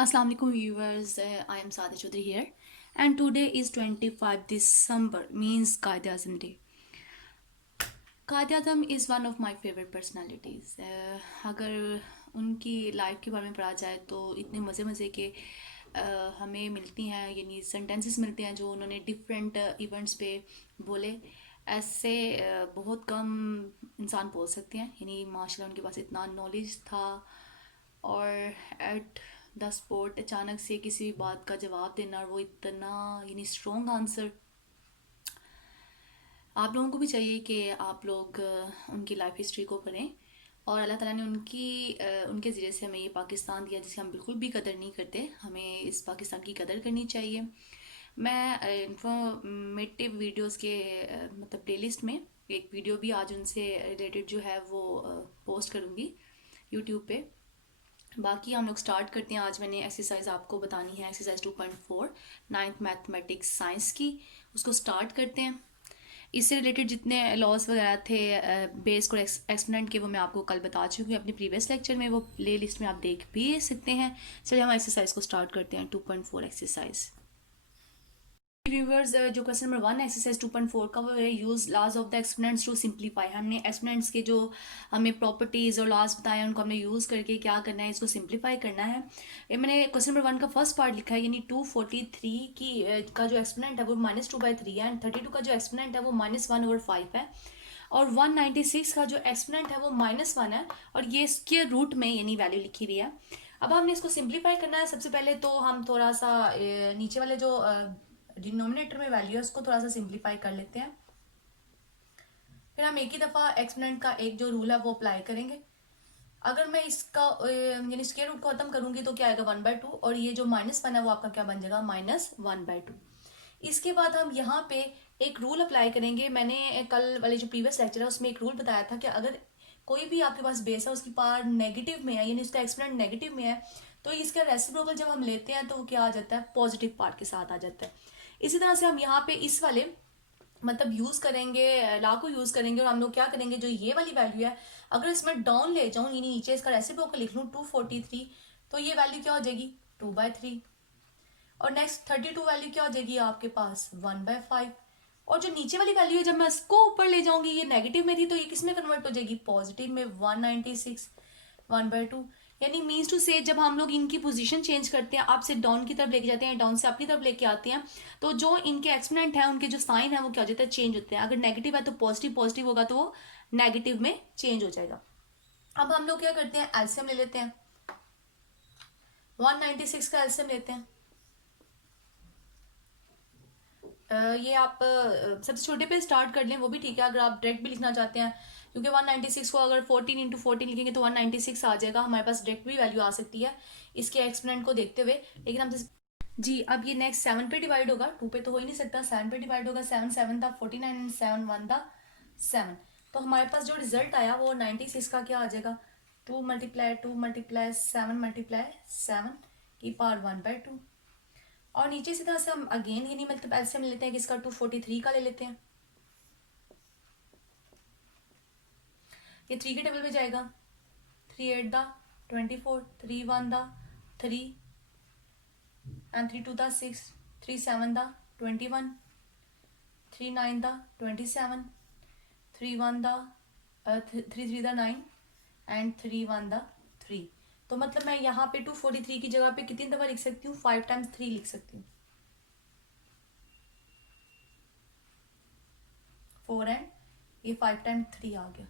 Assalamu alaikum viewers, I am Sada Chaudhary here and today is 25 December means Qaid Azam Day. Qaid Azam is one of my favorite personalities. अगर उनकी life के बारे में पढ़ा जाए तो इतने मज़े मज़े के हमें मिलती हैं यानी सेंटेंसेस मिलते हैं जो उन्होंने डिफरेंट इवेंट्स पे बोले ऐसे बहुत कम इंसान बोल सकते हैं यानी माशाल्लाह उनके पास इतना नॉलेज था और एट द स्पॉट अचानक से किसी भी बात का जवाब देना और वो इतना यानी स्ट्रॉन्ग आंसर। आप लोगों को भी चाहिए कि आप लोग उनकी लाइफ हिस्ट्री को पढ़ें और अल्लाह ताला ने उनके ज़रिए से हमें ये पाकिस्तान दिया जिसे हम बिल्कुल भी कदर नहीं करते। हमें इस पाकिस्तान की कदर करनी चाहिए। मैं इंफॉर्मेटिव वीडियोस के मतलब प्लेलिस्ट में एक वीडियो भी आज उनसे रिलेटेड जो है वो पोस्ट करूँगी यूट्यूब पे। बाकी हम लोग स्टार्ट करते हैं। आज मैंने एक्सरसाइज आपको बतानी है, एक्सरसाइज 2.4 नाइन्थ मैथमेटिक्स साइंस की। उसको स्टार्ट करते हैं। इससे रिलेटेड जितने लॉस वगैरह थे बेस और एक्सपोनेंट के वो मैं आपको कल बता चुकी हूँ अपने प्रीवियस लेक्चर में, वो प्ले लिस्ट में आप देख भी सकते हैं। चलिए हम एक्सरसाइज को स्टार्ट करते हैं। 2.4 एक्सरसाइज व्यूवर्स, जो क्वेश्चन नंबर 1 एक्सरसाइज 2.4 का वो है use laws of the exponents to simplify. हमने एक्सपोनेंट्स के जो हमें प्रॉपर्टीज और लॉज बताए हैं उनको हमने यूज करके क्या करना है, इसको सिंप्लीफाई करना है। ये मैंने क्वेश्चन नंबर 1 का फर्स्ट पार्ट लिखा है यानी 243 की का जो एक्सपोनेंट है वो -2/3 है एंड 32 का जो एक्सपोनेंट है वो -1/5 है और 196 का जो एक्सपोनेंट है वो -1 है और ये इसके रूट में यानी वैल्यू लिखी हुई है। अब हमने इसको सिंप्लीफाई करना है। सबसे पहले तो हम थोड़ा सा नीचे वाले जो डिनोमिनेटर में वैल्यू है उसको थोड़ा सा सिंप्लीफाई कर लेते हैं। फिर हम एक ही दफ़ा एक्सपोनेंट का एक जो रूल है वो अप्लाई करेंगे। अगर मैं इसका यानी स्क्वायर रूट को खत्म करूंगी तो क्या आएगा 1/2 और ये जो -1 है वो आपका क्या बन जाएगा -1/2। इसके बाद हम यहाँ पे एक रूल अप्लाई करेंगे। मैंने कल वाले जो प्रीवियस लेक्चर है उसमें एक रूल बताया था कि अगर कोई भी आपके पास बेस है उसकी पावर नेगेटिव में है यानी इसका एक्सपोनेंट नेगेटिव में है तो इसका रेसिप्रोकल जब हम लेते हैं तो वो क्या आ जाता है, पॉजिटिव पार्ट के साथ आ जाता है। इसी तरह से हम यहाँ पे इस वाले मतलब यूज करेंगे, ला को यूज करेंगे और हम लोग क्या करेंगे, जो ये वाली वैल्यू है अगर इसमें डाउन ले जाऊं यानी नीचे इसका रेसिप्रोकल लिख लूं 243 तो ये वैल्यू क्या हो जाएगी 2/3 और नेक्स्ट 32 वैल्यू क्या हो जाएगी आपके पास 1/5 और जो नीचे वाली वैल्यू है जब मैं इसको ऊपर ले जाऊंगी ये नेगेटिव में थी तो ये किस में कन्वर्ट हो जाएगी पॉजिटिव में 196 1/2 यानी मीन्स टू से जब हम लोग इनकी पोजीशन चेंज करते हैं, आप से डाउन की तरफ लेके जाते हैं, डाउन से अपनी तरफ लेके आते हैं तो जो इनके एक्सपोनेंट है उनके जो साइन है वो क्या हो जाता है, चेंज होते हैं। अगर नेगेटिव है तो पॉजिटिव, पॉजिटिव होगा तो वो नेगेटिव में चेंज हो जाएगा। अब हम लोग क्या करते हैं, एलसीएम ले लेते हैं। 196 का एलसीएम लेते हैं। ये आप सबसे छोटे पे स्टार्ट कर लें वो भी ठीक है, अगर आप डायरेक्ट भी लिखना चाहते हैं क्योंकि 196 को अगर 14 × 14 लिखेंगे तो 196 आ जाएगा। हमारे पास डायरेक्ट भी वैल्यू आ सकती है इसके एक्सपोनेंट को देखते हुए, लेकिन हम जी अब ये नेक्स्ट 7 पे डिवाइड होगा, 2 पे तो हो ही नहीं सकता। 7 पे डिवाइड होगा, 7 7 था 49 एंड 7 1 था 7। तो हमारे पास जो रिजल्ट आया वो 96 का क्या आ जाएगा 2 × 7 की पावर 1/2 और नीचे से तरह से हम अगेन यानी मतलब एलसीएम लेते हैं कि इसका 243 का ले लेते हैं। ये 3 के टेबल में जाएगा। 3 8 दा 24, 3 1 दा 3 एंड 3 2 दा 6, 3 7 दा 21, 3 9 दा 27, 3 1 दा 3 3 दा 9 एंड 3 1 दा 3। तो मतलब मैं यहाँ पे 243 की जगह पे कितनी दफा लिख सकती हूँ, 5 टाइम्स 3 लिख सकती हूँ। 4 एंड ये 5 टाइम 3 आ गया।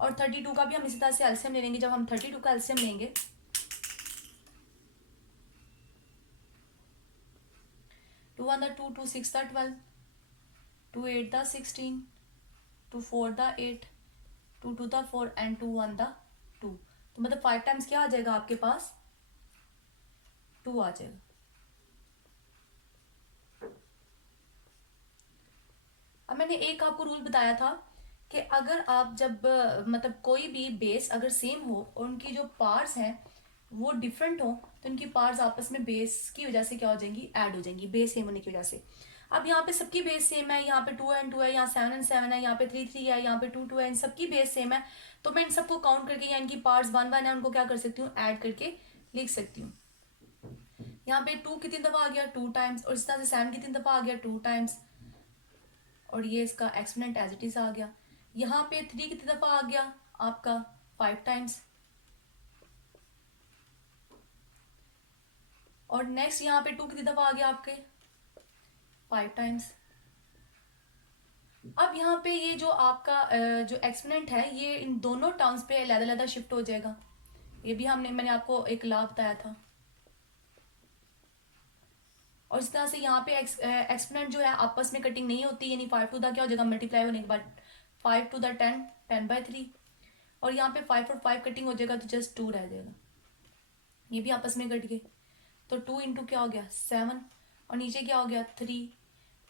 और 32 का भी हम इसी तरह से एलसीएम ले लेंगे। जब हम 32 का एलसीएम लेंगे 2 1 दा 2, 2 6 दा 12, 2 8 दा 16, 2 4 दा 8, 2 2 दा 4 एंड 2 1 दा 2। तो मतलब 5 टाइम्स क्या आ जाएगा आपके पास 2 आ जाएगा। अब मैंने एक आपको रूल बताया था कि अगर आप जब मतलब कोई भी बेस अगर सेम हो और उनकी जो पार्ट्स हैं वो डिफरेंट हो तो उनकी पार्ट्स आपस में बेस की वजह से क्या हो जाएंगी, ऐड हो जाएंगी बेस सेम होने की वजह से। अब यहाँ पे सबकी बेस सेम है, यहाँ पे 2 एंड 2 है, यहाँ 7 एंड 7 है, यहाँ पे 3 3 है, यहाँ पे 2 2 है, इन सबकी बेस सेम है तो मैं इन सबको काउंट करके या इनकी पार्ट्स 1 1 है उनको क्या कर सकती हूँ, ऐड करके लिख सकती हूँ। यहाँ पे 2 कितनी दफ़ा आ गया, 2 टाइम्स, और इस तरह से 7 कितनी दफ़ा आ गया, 2 टाइम्स, और ये इसका एक्सपोनेंट एज इट इज़ आ गया। यहाँ पे 3 कितनी दफ़ा आ गया आपका, 5 टाइम्स, और नेक्स्ट यहाँ पे 2 कितनी दफ़ा आ गया आपके, 5 टाइम्स। अब यहाँ पे ये जो आपका जो एक्सपोनेंट है ये इन दोनों टर्म्स पे अलग-अलग शिफ्ट हो जाएगा। ये भी मैंने आपको एक लॉ बताया था। और इस तरह से यहाँ पे एक्सपोनेंट जो है आपस में कटिंग नहीं होती, यानी 5 टू द क्या हो जाएगा, मल्टीप्लाई होने के बाद 5 टू द 10, 10/3, और यहाँ पे 5 और 5 कटिंग हो जाएगा तो जस्ट 2 रह जाएगा, ये भी आपस में कट गए। तो 2 इंटू क्या हो गया, 7, और नीचे क्या हो गया, 3।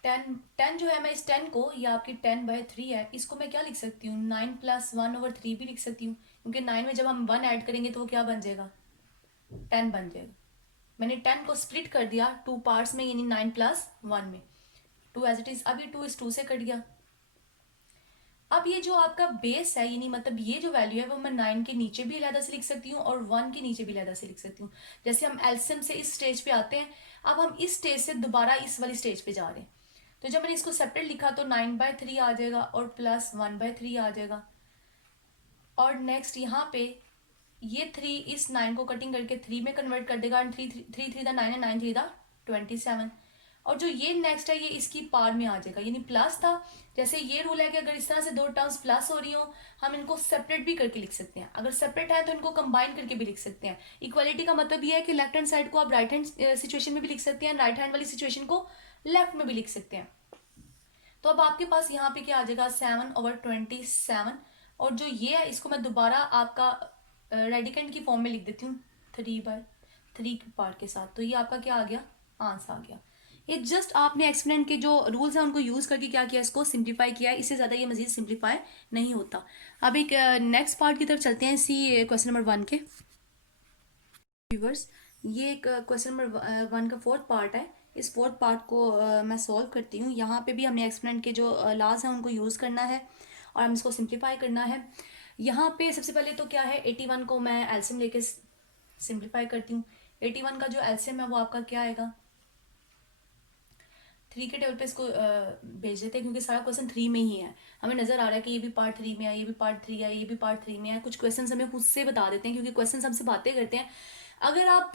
10 जो है, मैं इस 10 को, ये आपकी 10/3 है, इसको मैं क्या लिख सकती हूँ, 9 + 1/3 भी लिख सकती हूँ, क्योंकि 9 में जब हम 1 ऐड करेंगे तो वो क्या बन जाएगा, 10 बन जाएगा। मैंने 10 को स्प्लिट कर दिया 2 पार्ट्स में, यानी 9 + 1 में, 2 एज इट इज। अब ये 2 इस 2 से कट गया। अब ये जो आपका बेस है, यानी मतलब ये जो वैल्यू है वो मैं 9 के नीचे भी अलहदा से लिख सकती हूँ और 1 के नीचे भी अलहदा से लिख सकती हूँ। जैसे हम एलसीएम से इस स्टेज पे आते हैं, अब हम इस स्टेज से दोबारा इस वाली स्टेज पे जा रहे हैं। तो जब मैंने इसको सेपरेट लिखा तो 9/3 आ जाएगा और प्लस 1/3 आ जाएगा। और नेक्स्ट यहाँ पे ये 3 इस 9 को कटिंग करके 3 में कन्वर्ट कर देगा, एंड 3 3 3 द 9 है, 9 3 द 27। और जो ये नेक्स्ट है ये इसकी पार में आ जाएगा, यानी प्लस था। जैसे ये रूल है कि अगर इस तरह से दो टर्म्स प्लस हो रही हो, हम इनको सेपरेट भी करके लिख सकते हैं। अगर सेपरेट है तो इनको कंबाइन करके भी लिख सकते हैं। इक्वालिटी का मतलब ये है कि लेफ्ट हैंड साइड को आप राइट हैंड सिचुएशन में भी लिख सकते हैं, राइट हैंड वाली सिचुएशन को लेफ्ट में भी लिख सकते हैं। तो अब आपके पास यहाँ पे क्या आ जाएगा, 7/27, और जो ये है इसको मैं दोबारा आपका रेडिकेंड की फॉर्म में लिख देती हूँ 3/3 के पार्ट के साथ। तो ये आपका क्या आ गया, आंसर आ गया। ये जस्ट आपने एक्सपोनेंट के जो रूल्स हैं उनको यूज करके क्या किया, इसको सिंप्लीफाई किया है, इससे ज्यादा ये मजीद सिंप्लीफाई नहीं होता। अब एक नेक्स्ट पार्ट की तरफ चलते हैं, इसी क्वेश्चन नंबर 1 के व्यूवर्स। ये एक क्वेश्चन नंबर 1 का 4th पार्ट है। इस 4th पार्ट को मैं सॉल्व करती हूँ। यहाँ पे भी हमने एक्सपोनेंट के जो लॉज हैं उनको यूज़ करना है और हम इसको सिंप्लीफाई करना है। यहाँ पे सबसे पहले तो क्या है, 81 को मैं एलसीएम लेके सिंप्लीफाई करती हूँ। 81 का जो एलसीएम है वो आपका क्या आएगा, 3 के टेबल पे इसको भेज देते हैं, क्योंकि सारा क्वेश्चन 3 में ही है। हमें नजर आ रहा है कि ये भी पार्ट 3 में है, ये भी पार्ट 3 है, ये भी पार्ट 3 में है। कुछ क्वेश्चन हमें खुद से बता देते हैं, क्योंकि क्वेश्चन हमसे बातें करते हैं। अगर आप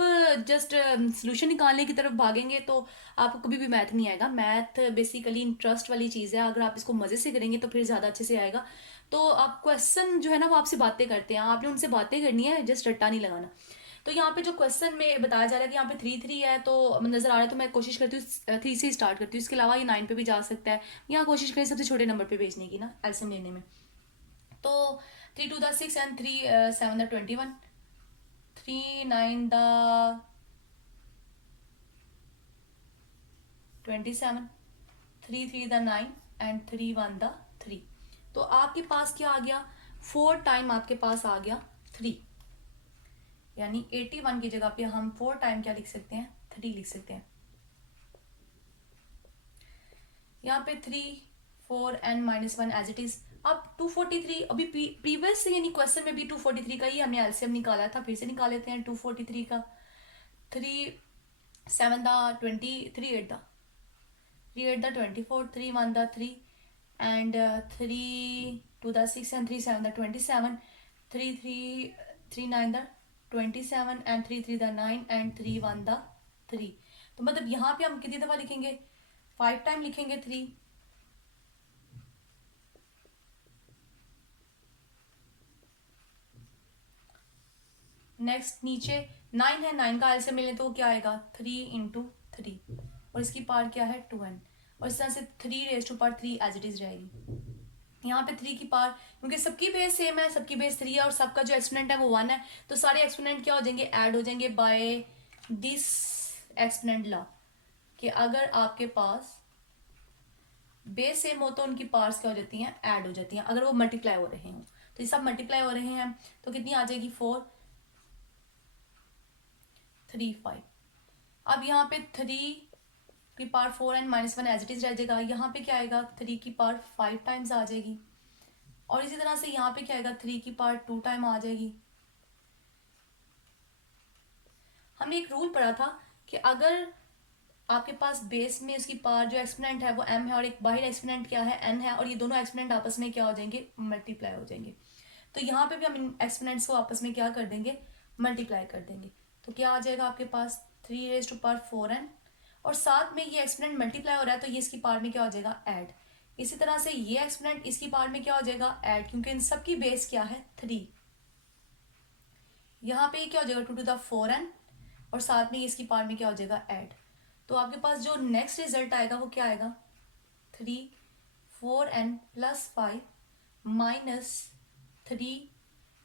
जस्ट सोल्यूशन निकालने की तरफ भागेंगे तो आपको कभी भी मैथ नहीं आएगा। मैथ बेसिकली इंटरेस्ट वाली चीज़ है, अगर आप इसको मज़े से करेंगे तो फिर ज़्यादा अच्छे से आएगा। तो आप क्वेश्चन जो है ना वो आपसे बातें करते हैं, आपने उनसे बातें करनी है, जस्ट रट्टा नहीं लगाना। तो यहाँ पे जो क्वेश्चन में बताया जा रहा है कि यहाँ पे 3 है, तो नजर आ रहा है, तो मैं कोशिश करती हूँ 3 से स्टार्ट करती हूँ। इसके अलावा ये 9 पे भी जा सकता है। यहाँ कोशिश करें सबसे छोटे नंबर पे भेजने की ना, एलसीएम लेने में। तो 3 2 the 6 and 3 7 the 21, 3 9 the 27, 3 3 the 9 and 3 1 the 3। तो आपके पास क्या आ गया, 4 टाइम आपके पास आ गया 3, यानी 81 की जगह पे हम 4 टाइम क्या लिख सकते हैं, 3 लिख सकते हैं। यहाँ पे 3 4 एंड -1 एज इट इज। अब 243, अभी प्रीवियस यानी क्वेश्चन में भी 243 का ही हमने एलसीएम निकाला था, फिर से निकाल लेते हैं 243 का। 3 7 the 20, 3 8 the 24, 3 1 the 3 and 3 2 the 6 and 3 7 the 27, 3 9 the 27 and 3 3 the 9 and 3 1 the 3। तो मतलब यहाँ पे हम कितनी दफा लिखेंगे, 5 टाइम लिखेंगे 3। नेक्स्ट नीचे 9 है, 9 का एलसीएम मिले तो क्या आएगा, 3 × 3, और इसकी पावर क्या है 2n, और इस तरह से 3 एज इट इज रहेगी। यहाँ पे 3 की पावर, क्योंकि सबकी बेस सेम है, सबकी बेस 3 है और सबका जो एक्सपोनेंट है वो 1 है, तो सारे एक्सपोनेंट क्या हो जाएंगे, ऐड हो जाएंगे बाय दिस एक्सपोनेंट लॉ, कि अगर आपके पास बेस सेम हो तो उनकी पावर्स क्या हो जाती हैं, ऐड हो जाती हैं, अगर वो मल्टीप्लाई हो रहे हो। तो ये सब मल्टीप्लाई हो रहे हैं तो कितनी आ जाएगी, 4 3 5। अब यहाँ पे 3 की power 4 and -1 as it is रह जाएगा। यहाँ पे क्या आएगा, 3 की पावर 5 टाइम्स आ जाएगी, और इसी तरह से यहाँ पे क्या आएगा, 3 की पावर 2 टाइम आ जाएगी। हमने एक रूल पढ़ा था कि अगर आपके पास बेस में उसकी पावर जो एक्सपोनेंट है वो m है और एक बाहर एक्सपोनेंट क्या है n है, और ये दोनों एक्सपोनेंट आपस में क्या हो जाएंगे, मल्टीप्लाई हो जाएंगे। तो यहाँ पे भी हम इन एक्सपोनेंट्स को आपस में क्या कर देंगे, मल्टीप्लाई कर देंगे। तो क्या आ जाएगा आपके पास 3 raised to power 4n, और साथ में ये एक्सपोनेंट मल्टीप्लाई हो रहा है तो ये इसकी पावर में क्या हो जाएगा, ऐड। इसी तरह से ये एक्सपोनेंट इसकी पावर में क्या हो जाएगा, ऐड, क्योंकि इन सब की बेस क्या है, 3। यहाँ पे क्या हो जाएगा 2 to the 4n, और साथ में इसकी पावर में क्या हो जाएगा, ऐड। तो आपके पास जो नेक्स्ट रिजल्ट आएगा वो क्या आएगा, 3 4n+5 -3,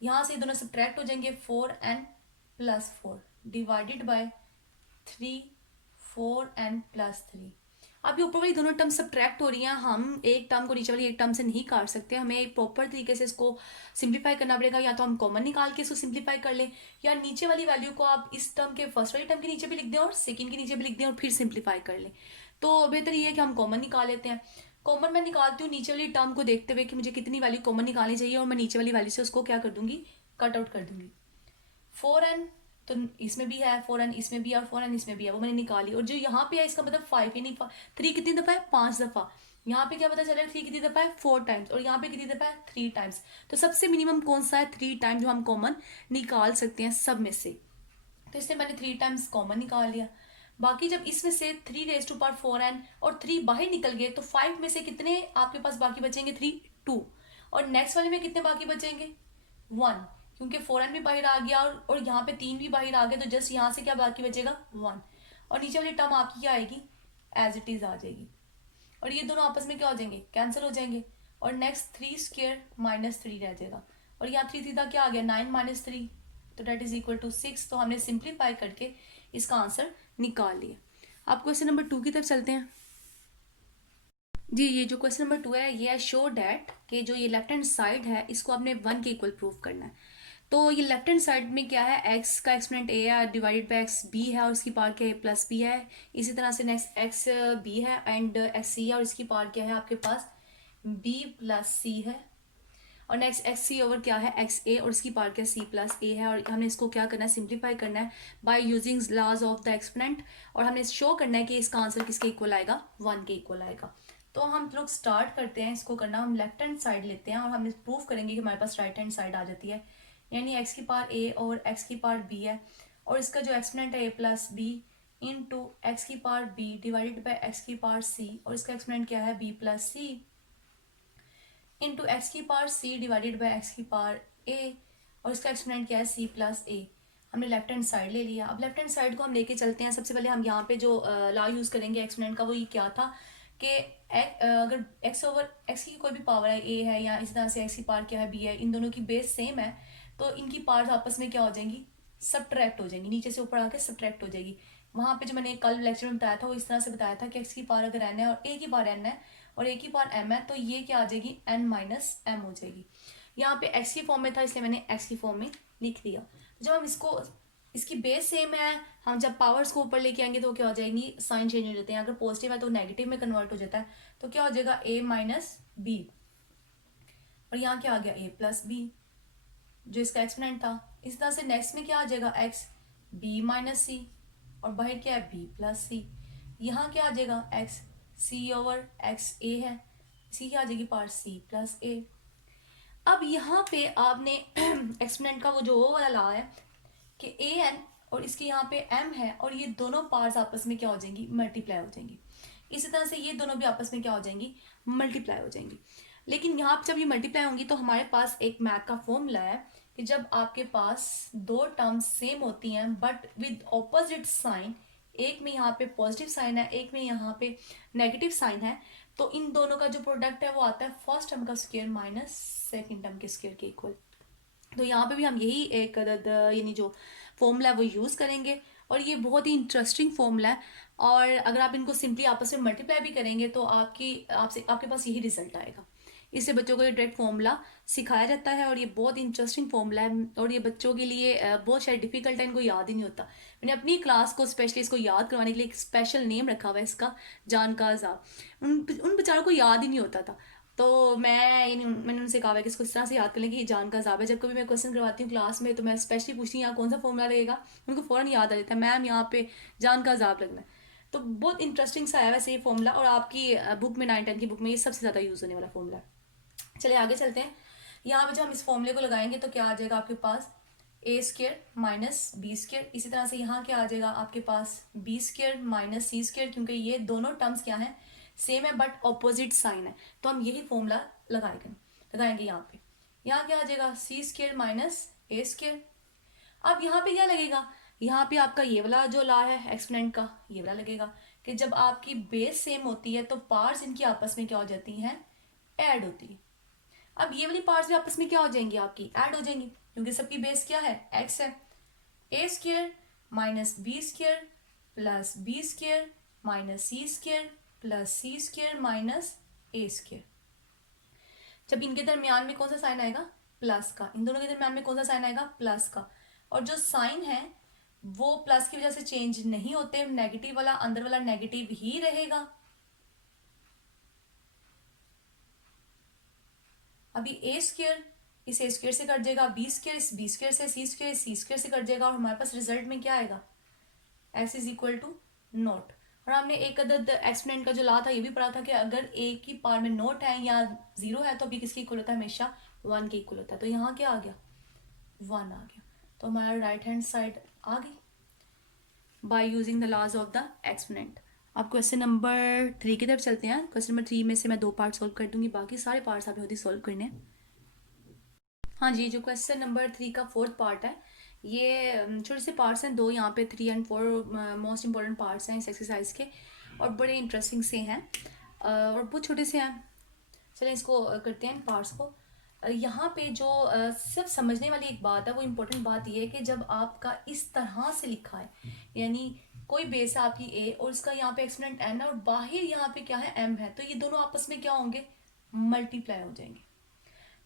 यहाँ से दोनों सब्ट्रैक्ट हो जाएंगे, 4n+4 डिवाइडेड बाय 3 4n+3। अब ये ऊपर वाली दोनों टर्म सब्ट्रैक्ट हो रही हैं, हम एक टर्म को नीचे वाली एक टर्म से नहीं काट सकते, हमें एक प्रॉपर तरीके से इसको सिंप्लीफाई करना पड़ेगा। या तो हम कॉमन निकाल के इसको सिंप्लीफाई कर लें, या नीचे वाली वैल्यू को आप इस टर्म के फर्स्ट वाली टर्म के नीचे भी लिख दें और सेकंड के नीचे भी लिख दें और फिर सिंप्लीफाई कर लें। तो बेहतर ये है कि हम कॉमन निकाल लेते हैं। कॉमन मैं निकालती हूँ नीचे वाली टर्म को देखते हुए कि मुझे कितनी वैल्यू कॉमन निकालनी चाहिए, और मैं नीचे वाली वैल्यू से उसको क्या कर दूंगी, कट आउट कर दूंगी। 4n तो इसमें भी है, 4n इसमें भी है, और 4n इसमें भी है, वो मैंने निकाली। और जो यहाँ पे है इसका मतलब 5, यानी 3 कितनी दफा है, 5 दफा। यहाँ पे क्या पता चला, 3 कितनी दफा है, 4 टाइम्स, और यहाँ पे कितनी दफा है, 3 टाइम्स। तो सबसे मिनिमम कौन सा है, 3 टाइम्स, जो हम कॉमन निकाल सकते हैं सब में से। तो इससे मैंने 3 टाइम्स कॉमन निकाल लिया। बाकी जब इसमें से 3 raised to power 4n और 3 बाहर निकल गए तो 5 में से कितने आपके पास बाकी बचेंगे, 3 2, और नेक्स्ट वाले में कितने बाकी बचेंगे, 1, क्योंकि 4n भी बाहर आ गया और यहाँ पे 3 भी बाहर आ गए, तो जस्ट यहाँ से क्या बाकी बचेगा, 1, और नीचे वाली टर्म आपकी क्या आएगी, एज इट इज आ जाएगी, और ये दोनों आपस में क्या हो जाएंगे, कैंसिल हो जाएंगे, और नेक्स्ट 3² -3 रह जाएगा, और यहाँ 3 थीटा क्या आ गया, 9 - 3, तो डेट इज इक्वल टू 6। तो हमने सिंप्लीफाई करके इसका आंसर निकाल लिया। आप क्वेश्चन नंबर 2 की तरफ चलते हैं। जी, ये जो क्वेश्चन नंबर 2 है ये है शो डैट कि जो ये लेफ्ट हैंड साइड है इसको आपने 1 के इक्वल प्रूव करना है। तो ये लेफ्ट हैंड साइड में क्या है, x का एक्सपोनेंट a है डिवाइडेड बाय x b है और इसकी पावर क्या है, +b है। इसी तरह से नेक्स्ट x b है एंड x c है और इसकी पावर क्या है आपके पास, b + c है। और नेक्स्ट एक्स सी ओवर क्या है, एक्स ए, और इसकी पावर क्या c+a है। और हमने इसको क्या करना है, सिंप्लीफाई करना है by using laws of the exponent, और हमने शो करना है कि इसका आंसर किसके इक्वल आएगा, 1 के इक्वल आएगा। तो हम लोग स्टार्ट करते हैं इसको करना। हम लेफ्ट हैंड साइड लेते हैं और हम प्रूव करेंगे कि हमारे पास राइट हैंड साइड आ जाती है, यानी एक्स की पावर a और एक्स की पावर b है, और इसका जो एक्सपोनेंट है a+b इंटू एक्स की power b divided by x की पावर c, और इसका एक्सपोनेंट क्या है, b+c इंटू एक्स की power c divided by x की पावर a, और इसका एक्सपोनेंट क्या है, c+a। हमने लेफ्ट हैंड साइड ले लिया। अब लेफ्ट हैंड साइड को हम लेके चलते हैं। सबसे पहले हम यहाँ पे जो लॉ यूज़ करेंगे एक्सपोनेंट का, वो ये क्या था कि अगर x ओवर x की कोई भी पावर है a है, या इस तरह से x की पावर क्या है b है, इन दोनों की बेस सेम है, तो इनकी पावर्स आपस में क्या हो जाएंगी, सब्ट्रैक्ट हो जाएंगी, नीचे से ऊपर आके सब्ट्रैक्ट हो जाएगी। वहाँ पे जो मैंने कल लेक्चर में बताया था वो इस तरह से बताया था कि x की पावर अगर n है और a की पावर n है और a की पावर m है, तो ये क्या आ जाएगी, n - m हो जाएगी। यहाँ पे x की फॉर्म में था इसलिए मैंने x की फॉर्म में लिख दिया। जब हम इसको, इसकी बेस सेम है, हम जब पावर्स को ऊपर लेके आएंगे तो क्या हो जाएंगी, साइन चेंज हो जाते हैं। अगर पॉजिटिव है तो नेगेटिव में कन्वर्ट हो जाता है, तो क्या हो जाएगा a - b, और यहाँ क्या आ गया a+b जो इसका एक्सपोनेंट था। इस तरह से नेक्स्ट में क्या आ जाएगा, x b - c, और बाहर क्या है, b+c। यहाँ क्या आ जाएगा, x c over x a है, इसी की आ जाएगी पावर c+a। अब यहाँ पे आपने एक्सपोनेंट का वो जो वो वाला ला है कि an और इसके यहाँ पे m है, और ये दोनों पार्ट्स आपस में क्या हो जाएंगी, मल्टीप्लाई हो जाएंगी। इसी तरह से ये दोनों भी आपस में क्या हो जाएंगी, मल्टीप्लाई हो जाएंगी। लेकिन यहाँ पे जब ये मल्टीप्लाई होंगी तो हमारे पास एक मैथ का फॉर्मूला है कि जब आपके पास दो टर्म्स सेम होती हैं बट विद ऑपोजिट साइन, एक में यहाँ पे पॉजिटिव साइन है, एक में यहाँ पे नेगेटिव साइन है, तो इन दोनों का जो प्रोडक्ट है वो आता है फर्स्ट टर्म का स्क्वायर माइनस सेकेंड टर्म के स्क्वायर के इक्वल। तो यहाँ पे भी हम यही एक यानी जो फॉर्मूला है वो यूज़ करेंगे, और ये बहुत ही इंटरेस्टिंग फॉर्मूला है। और अगर आप इनको सिंपली आपस में मल्टीप्लाई भी करेंगे तो आपके पास यही रिजल्ट आएगा। इससे बच्चों को ये डायरेक्ट फॉर्मूला सिखाया जाता है, और ये बहुत इंटरेस्टिंग फॉर्मूला है, और ये बच्चों के लिए बहुत शायद डिफिकल्ट है, इनको याद ही नहीं होता। मैंने अपनी क्लास को स्पेशली इसको याद करवाने के लिए एक स्पेशल नेम रखा हुआ है इसका, जान का आजाद। उन बेचारों को याद ही नहीं होता था। तो मैंने उनसे कहा है कि इसको इस तरह से याद कर लें कि ये जान का अजाब है। जब कभी मैं क्वेश्चन करवाती हूँ क्लास में तो मैं स्पेशली पूछती हूँ यहाँ कौन सा फॉर्मूला लगेगा, उनको फ़ौरन याद आ जाता है मैम यहाँ पे जान का अजाब लगना है। तो बहुत इंटरेस्टिंग सा है वैसे ये फॉर्मूला, और आपकी बुक में 9-10 की बुक में ये सबसे ज़्यादा यूज़ होने वाला फॉर्मूला है। चलिए आगे चलते हैं। यहाँ पे जब हम इस फॉर्मूले को लगाएंगे तो क्या आ जाएगा आपके पास ए स्क्र माइनस बी स्क्र। इसी तरह से यहाँ क्या आ जाएगा आपके पास B square minus c square, क्योंकि ये दोनों टर्म्स क्या हैं, सेम है बट ऑपोजिट साइन है, तो हम यही फॉर्मूला लगाएंगे यहाँ पे। यहाँ क्या आ जाएगा सी स्क्र माइनस ए स्क्र। अब यहाँ पे क्या लगेगा, यहाँ पे आपका ये वाला जो ला है एक्सपोनेंट का, ये वाला लगेगा कि जब आपकी बेस सेम होती है तो पार्ट्स इनकी आपस में क्या हो जाती हैं, ऐड होती है। अब ये वाली पार्ट्स भी आपस में क्या हो जाएंगी, आपकी ऐड हो जाएंगी, क्योंकि सबकी बेस क्या है, एक्स है। A square minus b square plus b square minus c square plus c square minus a square. जब इनके दरमियान में कौन सा साइन आएगा, प्लस का। इन दोनों के दरमियान में कौन सा साइन आएगा, प्लस का। और जो साइन है वो प्लस की वजह से चेंज नहीं होते, नेगेटिव वाला अंदर वाला नेगेटिव ही रहेगा। अभी ए स्क्र इस ए स्क्र से कट जाएगा, बी स्क्र इस बी स्क्र से, सी स्क्र इस सी स्क्र से कट जाएगा, और हमारे पास रिजल्ट में क्या आएगा, s is equal to note. और हमने एक अदद एक्सपोनेंट का जो ला था ये भी पढ़ा था कि अगर ए की पावर में नोट है या 0 है तो अभी किसके इक्वल होता है, हमेशा 1 के इक्वल होता है। तो यहाँ क्या आ गया, 1 आ गया। तो हमारा राइट हैंड साइड आ गई by using the laws of the exponent. अब क्वेश्चन नंबर 3 की तरफ चलते हैं। क्वेश्चन नंबर 3 में से मैं 2 पार्ट सॉल्व कर दूंगी, बाकी सारे पार्ट्स आपने खुद ही सॉल्व करने हैं। हाँ जी, जो क्वेश्चन नंबर 3 का 4th पार्ट है, ये छोटे से पार्ट्स हैं 2, यहाँ पे 3 और 4 मोस्ट इंपॉर्टेंट पार्ट्स हैं इस एक्सरसाइज के, और बड़े इंटरेस्टिंग से हैं और बहुत छोटे से हैं। चलिए इसको करते हैं पार्ट्स को। यहाँ पे जो सिर्फ समझने वाली एक बात है, वो इम्पोर्टेंट बात ये है कि जब आपका इस तरह से लिखा है, यानी कोई बेस है आपकी ए और इसका यहाँ पे एक्सपोनेंट n है और बाहर यहाँ पे क्या है m है, तो ये दोनों आपस में क्या होंगे, मल्टीप्लाई हो जाएंगे।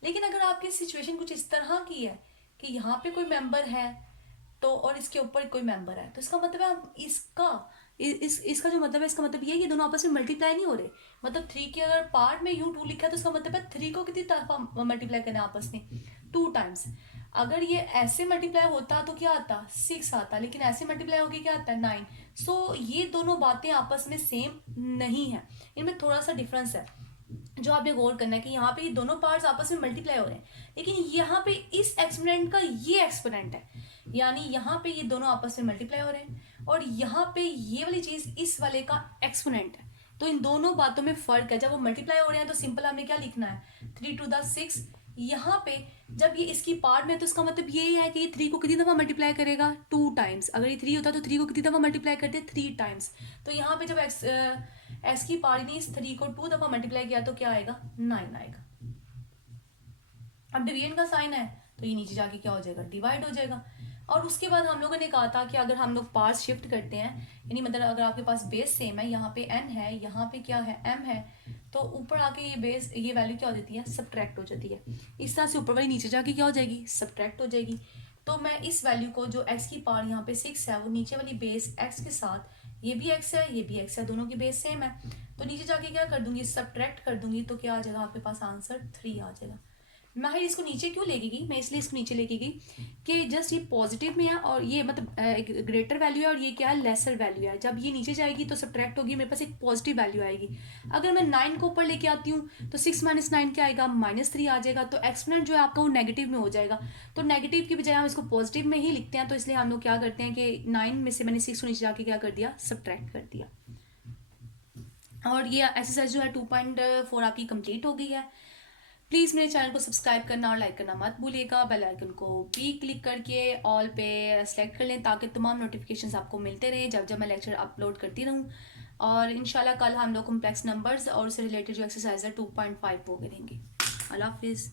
लेकिन अगर आपकी सिचुएशन कुछ इस तरह की है कि यहाँ पे कोई मेंबर है तो और इसके ऊपर कोई मेंबर है, तो इसका मतलब है इसका जो मतलब है, इसका मतलब ये है कि दोनों आपस में मल्टीप्लाई नहीं हो रहे। मतलब 3 के अगर पार्ट में u2 लिखा है तो इसका मतलब है 3 को कितनी तरफ मल्टीप्लाई करना है आपस में, 2 टाइम्स। अगर ये ऐसे मल्टीप्लाई होता तो क्या आता, 6 आता, लेकिन ऐसे मल्टीप्लाई होके क्या आता है, 9। सो ये दोनों बातें आपस में सेम नहीं है, इनमें थोड़ा सा डिफरेंस है जो आपने गौर करना है कि यहाँ पे ये दोनों पार्ट्स आपस में मल्टीप्लाई हो रहे हैं, लेकिन यहाँ पे इस एक्सपोनेंट का ये एक्सपोनेंट है, यानी यहाँ पे ये दोनों आपस में मल्टीप्लाई हो रहे हैं, और यहाँ पे ये वाली चीज इस वाले का एक्सपोनेंट है। तो इन दोनों बातों में फर्क है। जब वो मल्टीप्लाई हो रहे हैं तो सिंपल हमें क्या लिखना है, 3 to the 6। यहाँ पे जब ये इसकी पार्ट में है तो इसका मतलब ये है कि ये 3 को कितनी दफा मल्टीप्लाई करेगा, 2 टाइम्स। अगर ये 3 होता तो 3 को कितनी दफा मल्टीप्लाई करते, 3 टाइम्स। तो यहाँ पे जब एक्स की पार्ट ने इस 3 को 2 दफा मल्टीप्लाई किया तो क्या आएगा, 9 आएगा। अब डिवीजन का साइन है तो ये नीचे जाके क्या हो जाएगा, डिवाइड हो जाएगा। और उसके बाद हम लोगों ने कहा था कि अगर हम लोग पार्ट्स शिफ्ट करते हैं, यानी मतलब अगर आपके पास बेस सेम है, यहाँ पे n है, यहाँ पे क्या है, m है, तो ऊपर आके ये बेस ये वैल्यू क्या हो जाती है, सब्ट्रैक्ट हो जाती है। इस तरह से ऊपर वाली नीचे जाके क्या हो जाएगी, सब्ट्रैक्ट हो जाएगी। तो मैं इस वैल्यू को जो x की पावर यहाँ पे 6 है वो नीचे वाली बेस x के साथ, ये भी x है ये भी x है, दोनों की बेस सेम है, तो नीचे जाके क्या कर दूंगी, सब्ट्रैक्ट कर दूंगी, तो क्या आ जाएगा आपके पास आंसर 3 आ जाएगा। मैं इसको नीचे क्यों लेके गई, मैं इसलिए इसको नीचे लेके गई कि जस्ट ये पॉजिटिव में है और ये मतलब ग्रेटर वैल्यू है और ये क्या है, लेसर वैल्यू है। जब ये नीचे जाएगी तो सब्ट्रैक्ट होगी, मेरे पास एक पॉजिटिव वैल्यू आएगी। अगर मैं 9 को ऊपर लेके आती हूँ तो 6 - 9 क्या आएगा, -3 आ जाएगा। तो एक्सपोनेंट जो है आपका वो नेगेटिव में हो जाएगा। तो नेगेटिव की बजाय हम इसको पॉजिटिव में ही लिखते हैं, तो इसलिए हम लोग क्या करते हैं कि 9 में से मैंने 6 को नीचे जाके क्या कर दिया, सब्ट्रैक्ट कर दिया। और ये एक्सरसाइज जो है 2.4 आपकी कंप्लीट हो गई है। प्लीज़ मेरे चैनल को सब्सक्राइब करना और लाइक करना मत भूलिएगा। बेल आइकन को भी क्लिक करके ऑल पे सेलेक्ट कर लें ताकि तमाम नोटिफिकेशंस आपको मिलते रहे जब जब मैं लेक्चर अपलोड करती रहूँ। और इंशाल्लाह कल हम लोग कॉम्प्लेक्स नंबर्स और उससे रिलेटेड जो एक्सरसाइज है 2.5 वो करेंगे। अल्लाह हाफिज़।